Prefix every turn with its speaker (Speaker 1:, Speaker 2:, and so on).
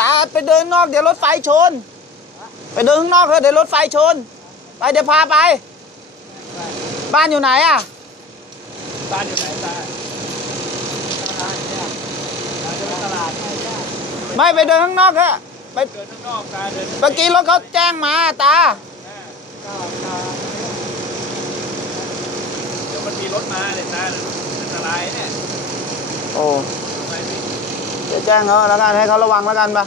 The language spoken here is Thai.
Speaker 1: ตาไปเดินข้างนอกเดี๋ยวรถไฟชน ไปเดินข้างนอกเถอะเดี๋ยวรถไฟชน ไปเดี๋ยวพาไป บ้านอยู่ไหนอะ
Speaker 2: บ้านอยู่ไหนตาตลาดเนี่ยตาจะไปตลาดไงเนี่ย
Speaker 1: ไม่ไปเดินข้างนอกเถอะไป
Speaker 2: เดินข้างนอกตาเดิน
Speaker 1: เมื่อกี้รถเขาแจ้งมาตา
Speaker 2: ตาตาเดี๋ยวมันมีรถมาเนี่ยตาอันตรายเนี่ย
Speaker 1: โอ้
Speaker 2: ไปพี่
Speaker 1: จะ แจ้งเขาแล้วกันให้เขาระวังแล้วกันปะ